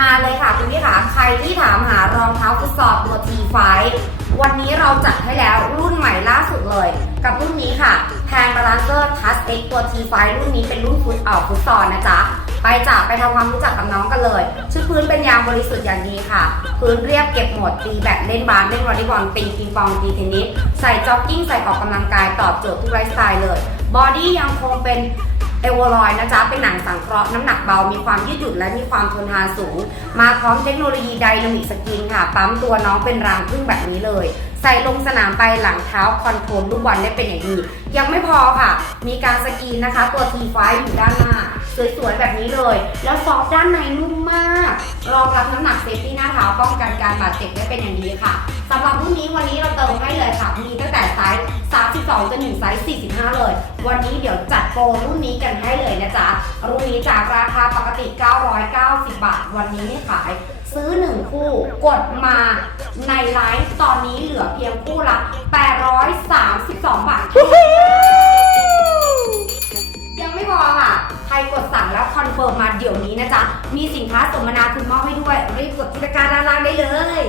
มาเลยค่ะคุณพี่ค่ะ ใครที่ถามหารองเท้าฟุตซอลตัว T5 วันนี้เราจัดให้แล้วรุ่นใหม่ล่าสุดเลย กับรุ่นนี้ค่ะแพนบาลานเซอร์ทัสเอ็กตัว T5 รุ่นนี้เป็นรุ่นฟุตเอ่อฟุตซอลนะจ๊ะ ไปจ้ะไปทำความรู้จักกับน้องกันเลยชื่อพื้นเป็นยางบริสุทธิ์อย่างดีค่ะ พื้นเรียบเก็บหมดตีแบดเล่นบาสเล่นวอลเลย์บอลตีปิงปองตีเทนนิสใส่จ็อกกิ้งใส่ออกกำลังกายตอบโจทย์ทุกไลฟ์สไตล์เลยบอดี้ยังคงเป็น เอวอลอยนะจ๊ะ เป็นหนังสังเคราะห์น้ำหนักเบา มีความยืดหยุ่นและมีความทนทานสูง มาพร้อมเทคโนโลยีไดนามิกสกินค่ะ ปั๊มตัวน้องเป็นรางพึ่งแบบนี้เลย ใส่ลงสนามไปหลังเท้าคอนโทรลลูกบอลได้เป็นอย่างดี ยังไม่พอค่ะ มีการสกรีนนะคะ ตัว T5 อยู่ด้านหน้า สวยๆแบบนี้เลย แล้วซอฟด้านในนุ่มมาก รองรับน้ำหนักเซฟตี้หน้าเท้าป้องกันการบาดเจ็บได้เป็นอย่างดีค่ะสำหรับรุ่นนี้วันนี้เราเติมให้เลยค่ะ มีตั้ง จนถึงไซส์45 เลย วันนี้เดี๋ยวจัดโปรรุ่นนี้กันให้เลยนะจ๊ะ รุ่นนี้จากราคาปกติ 990 บาท วันนี้ไม่ขาย ซื้อ 1 คู่กดมาในไลฟ์ตอนนี้เหลือเพียงคู่ละ 832 บาท ยังไม่พอค่ะใครกดสั่งแล้วคอนเฟิร์มมาเดี๋ยวนี้นะจ๊ะ มีสินค้าสมนาคุณมอบให้ด้วย รีบกดที่ตะกร้าด้านล่างได้เลย